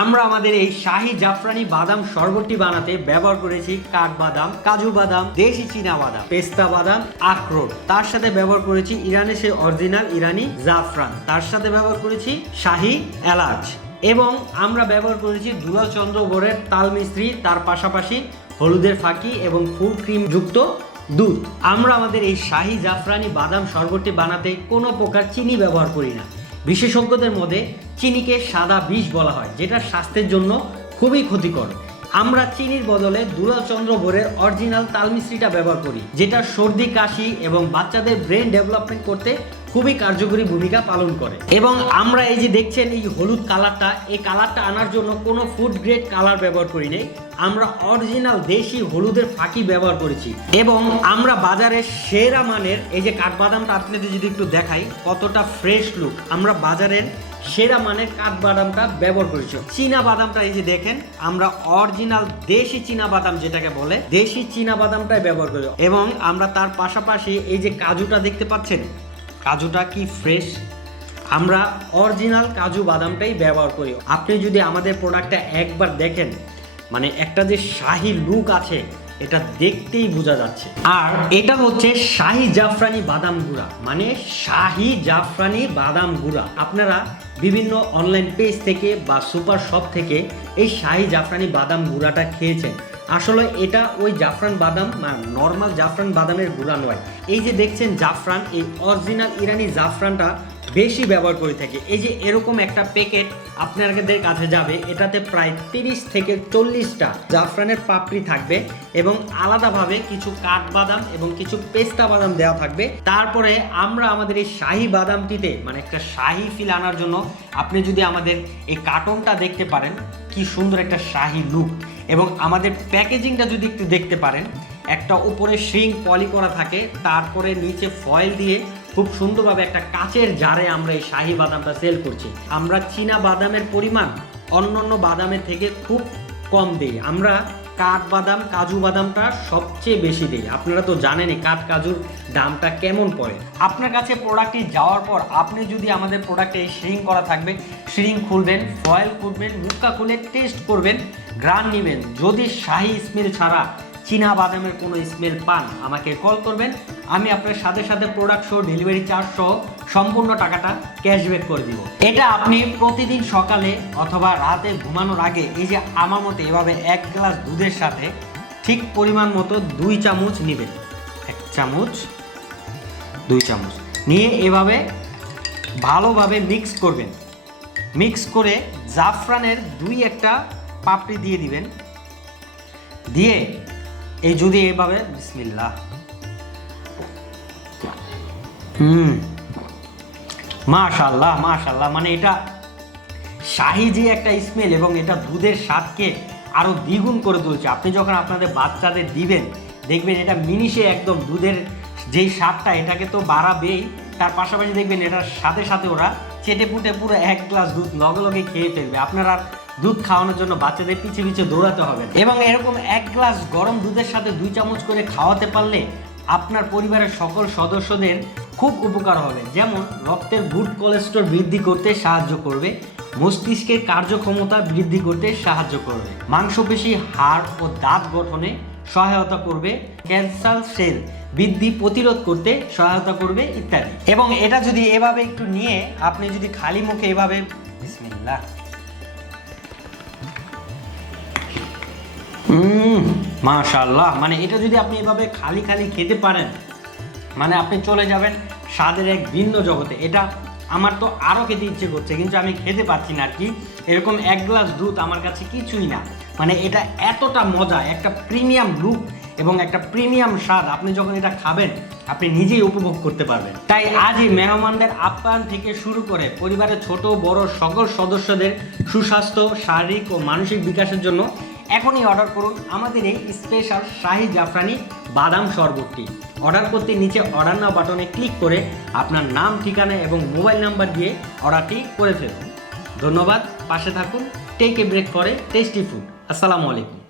আমরা আমাদের এই শাহি জাফরানি বাদাম শরবতটি বানাতে ব্যবহার করেছি কাঠবাদাম কাজু বাদাম, দেশি চীনা বাদাম, পেস্তা বাদাম, আখরোট। তার সাথে ব্যবহার করেছি ইরানের সেই অরিজিনাল ইরানি জাফরান। তার সাথে ব্যবহার করেছি শাহি এলাচ। এবং আমরা ব্যবহার করেছি দুলাল চন্দ্র বোরের তাল মিস্ত্রি, তার পাশাপাশি হলুদের ফাঁকি এবং ফুল ক্রিম যুক্ত দুধ। আমরা আমাদের এই শাহি জাফরানি বাদাম শরবতটি বানাতে কোনো প্রকার চিনি ব্যবহার করি না। বিশেষজ্ঞদের মধ্যে চিনিকে সাদা বিষ বলা হয়, যেটা স্বাস্থ্যের জন্য খুবই ক্ষতিকর। আমরা চিনির বদলে দুলালচন্দ্র ভোরের অরিজিনাল তালমিশ্রিটা ব্যবহার করি, যেটা সর্দি, কাশি এবং বাচ্চাদের ব্রেন ডেভেলপমেন্ট করতে খুবই কার্যকরী ভূমিকা পালন করে। এবং আমরা এই যে দেখছেন এই হলুদ কালারটা, এই কালারটা আনার জন্য কোনো ফুড গ্রেড কালার ব্যবহার করি নাই। আমরা অরিজিনাল দেশি হলুদের ফাঁকি ব্যবহার করেছি। এবং আমরা বাজারে সেরা মানের, এই যে কাঠবাদামটা আপনাদের যদি একটু দেখাই, কতটা ফ্রেশ লুক আমরা বাজারের সেরা মানের কাঠবাদামটা ব্যবহার করেছি। চীনা বাদামটা এই যে দেখেন, আমরা অরিজিনাল দেশি চীনা বাদাম যেটাকে বলে, দেশি চীনা বাদামটাই ব্যবহার করি। এবং আমরা তার পাশাপাশি এই যে কাজুটা দেখতে পাচ্ছেন কাজুটা কি ফ্রেশ আমরা অরিজিনাল কাজু বাদামটাই ব্যবহার করি। আপনি যদি আমাদের প্রোডাক্টটা একবার দেখেন মানে একটা যে শাহি লুক আছে এটা দেখতেই বোঝা যাচ্ছে। আর এটা হচ্ছে শাহি জাফরানি বাদাম গুঁড়া। মানে শাহি জাফরানি বাদাম গুঁড়া। আপনারা বিভিন্ন অনলাইন পেজ থেকে বা সুপার শপ থেকে এই শাহি জাফরানি বাদাম গুঁড়াটা খেয়েছেন। আসলে এটা ওই জাফরান বাদাম নর্মাল জাফরান বাদামের গুঁড়া নয়। এই যে দেখছেন জাফরান, এই অরিজিনাল ইরানি জাফরানটা বেশি ব্যবহার করে থাকি। এই যে এরকম একটা প্যাকেট আপনাদের কাছে যাবে, এটাতে প্রায় তিরিশ থেকে চল্লিশটা জাফরানের পাপড়ি থাকবে এবং আলাদাভাবে কিছু কাঠবাদাম এবং কিছু পেস্তা বাদাম দেওয়া থাকবে। তারপরে আমরা আমাদের এই শাহি বাদামটিতে মানে একটা শাহি ফিল আনার জন্য আপনি যদি আমাদের এই কার্টনটা দেখতে পারেন, কি সুন্দর একটা শাহি লুক এবং আমাদের প্যাকেজিংটা যদি একটু দেখতে পারেন, একটা উপরে শ্রিং পলি করা থাকে, তারপরে নিচে ফয়েল দিয়ে খুব সুন্দরভাবে একটা কাচের জারে আমরা এই শাহি বাদামটা সেল করছি। আমরা চীনা বাদামের পরিমাণ অন্য অন্য বাদামের থেকে খুব কম দিই। আমরা কাঠ বাদাম, কাজু বাদামটা সবচেয়ে বেশি দিই। আপনারা তো জানেনই কাঠ, কাজুর দামটা কেমন পড়ে। আপনার কাছে প্রোডাক্টটি যাওয়ার পর আপনি যদি আমাদের প্রোডাক্টে শ্রিং করা থাকবে শ্রিং খুলবেন ফয়েল খুলবেন, মুক্কা খুলে টেস্ট করবেন, গ্রান নেবেন। যদি শাহি স্মেল ছাড়া চীনা বাদামের কোনো স্মেল পান? আমাকে কল করবেন। আমি আপনার সাথে সাথে প্রোডাক্ট সহ ডেলিভারি চার্জ সহ সম্পূর্ণ টাকাটা ক্যাশব্যাক করে দিব। এটা আপনি প্রতিদিন সকালে অথবা রাতে ঘুমানোর আগে এই যে আমার মতো এভাবে এক গ্লাস দুধের সাথে ঠিক পরিমাণ মতো দুই চামচ নেবেন। এক চামচ, দুই চামচ। নিয়ে এভাবে ভালোভাবে মিক্স করবেন। মিক্স করে জাফরানের দুই একটা পাপড়ি দিয়ে দিবেন। দিয়ে এই যদি এভাবে, বিসমিল্লাহ। হুম। মাশাল্লাহ মাশাল্লাহ মানে এটা শাহি যে একটা স্মেল এবং এটা দুধের স্বাদকে আরও দ্বিগুণ করে তুলছে। আপনি যখন আপনাদের বাচ্চাদের দিবেন, দেখবেন এটা মিনিশে একদম দুধের যেই স্বাদটা, এটাকে তো বাড়াবেই। তার পাশাপাশি দেখবেন এটার সাথে সাথে ওরা চেটে পুটে পুরো এক গ্লাস দুধ লগে লগে খেয়ে ফেলবে। আপনার আর দুধ খাওয়ানোর জন্য বাচ্চাদের পিছে পিছে দৌড়াতে হবে। এবং এরকম এক গ্লাস গরম দুধের সাথে দুই চামচ করে খাওয়াতে পারলে আপনার পরিবারের সকল সদস্যদের খুব উপকার হবে। যেমন রক্তের গুড কোলেস্ট্রল বৃদ্ধি করতে সাহায্য করবে, মস্তিষ্কের কার্যক্ষমতা বৃদ্ধি করতে সাহায্য করবে, মাংসপেশি, হাড় ও দাঁত গঠনে সহায়তা করবে, ক্যান্সার সেল বৃদ্ধি প্রতিরোধ করতে সহায়তা করবে ইত্যাদি। এবং এটা যদি এভাবে একটু নিয়ে, আপনি যদি খালি মুখে এভাবে বিসমিল্লাহ। মাশাল্লাহ মানে এটা যদি আপনি এভাবে খালি খালি খেতে পারেন মানে আপনি চলে যাবেন স্বাদের এক ভিন্ন জগতে। এটা আমার তো আরও খেতে ইচ্ছে করছে, কিন্তু আমি খেতে পারছি না আর কি। এরকম এক গ্লাস দুধ আমার কাছে কিছুই না। মানে এটা এতটা মজা, একটা প্রিমিয়াম লুক এবং একটা প্রিমিয়াম স্বাদ। আপনি যখন এটা খাবেন, আপনি নিজেই উপভোগ করতে পারবেন। তাই আজই মেহমানদের আপ্যায়ন থেকে শুরু করে পরিবারের ছোট, বড় সকল সদস্যদের সুস্বাস্থ্য, শারীরিক ও মানসিক বিকাশের জন্য এখনই অর্ডার করুন আমাদের এই স্পেশাল শাহি জাফরানি বাদাম শরবতটি। অর্ডার করতে নিচে অর্ডার নাও বাটনে ক্লিক করে আপনার নাম, ঠিকানা এবং মোবাইল নাম্বার দিয়ে অর্ডারটি করে ফেলুন। ধন্যবাদ, পাশে থাকুন টেক এ ব্রেক করে টেস্টি ফুড আসসালামু আলাইকুম।